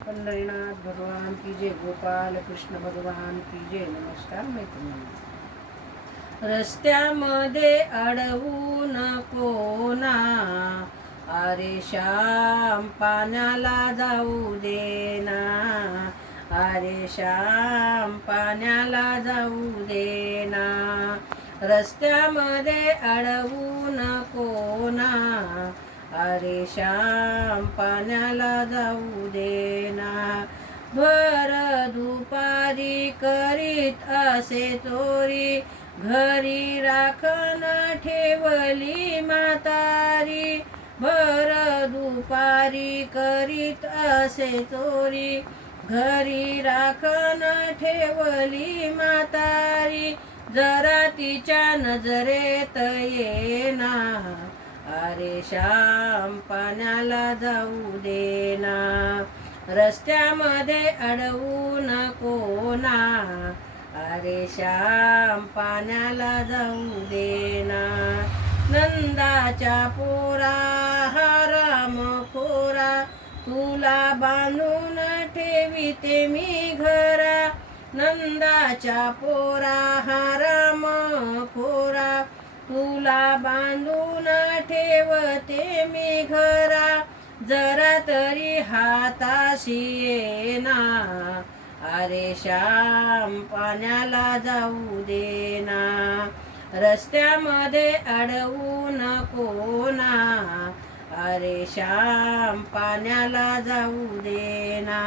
पंढरीनाथ भगवान की जय, गोपाल कृष्ण भगवान की जय. नमस्कार मैत्रिणी. रस्त्यामध्ये अडवू नको ना, अरे श्याम पाण्याला जाऊ देना, अरे श्याम पाण्याला जाऊ देना. रस्त्यामध्ये अडवू नको ना, अरे श्याम पाण्याला जाऊ देना. भर दुपारी करीत असे चोरी, घरी राखण ठेवली म्हातारी. भर दुपारी करीत असे चोरी, घरी राखण ठेवली म्हातारी. जरा तिच्या नजरेत येना, अरे श्याम पाण्याला जाऊ देना. रस्त्यामध्ये अडवू नको ना, अरे श्याम पाण्याला जाऊ देना. नंदाच्या पोरा हा रामखोरा, तुला बांधून ठेविते मी घरा. नंदाच्या पोरा हा रामखोरा, तुला बांधून ठेवते मी घरा. जरा तरी हाताशी येना, अरे श्याम पाण्याला जाऊ देना. रस्त्यामध्ये अडवू नको ना, अरे श्याम पाण्याला जाऊ देना.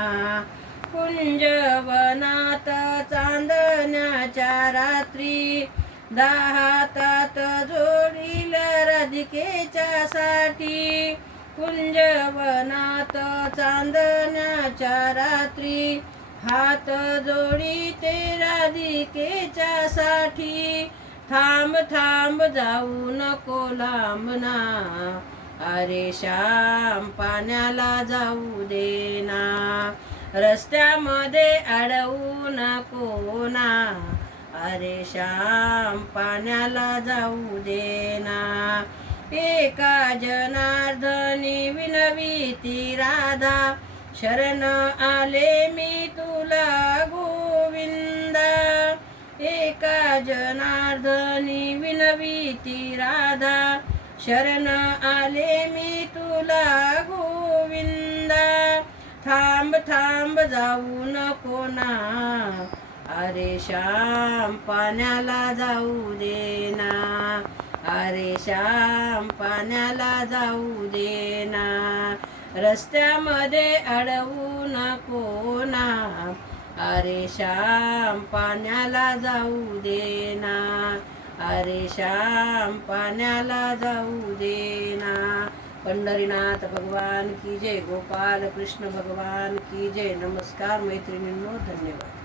कुंजवनात चांदण्याच्या रात्री, दाहातात जोडील राधिकेच्या साठी. कुंजवनात चांदण्याच्या रात्री, हात जोडी ते राधिकेच्या साठी. थांब थांब जाऊ नको लांब ना, अरे श्याम पाण्याला जाऊ देना. रस्त्यामध्ये अडवू नको ना, अरे श्याम पाण्याला जाऊ देना. एका जनार्दनी विनविती राधा, शरण आले मी तुला गोविंदा. एका जनार्दनी विनविती राधा, शरण आले मी तुला गोविंदा. थांब थांब जाऊ नको ना, अरे श्याम पाण्याला जाऊ देना. अरे श्याम पाण्याला जाऊ देना. रस्त्यामध्ये अडवू नको ना, अरे श्याम पाण्याला जाऊ देना. अरे श्याम पाण्याला जाऊ देना. पंढरीनाथ भगवान की जय, गोपाल कृष्ण भगवान की जय. नमस्कार मैत्रिणींनो, धन्यवाद.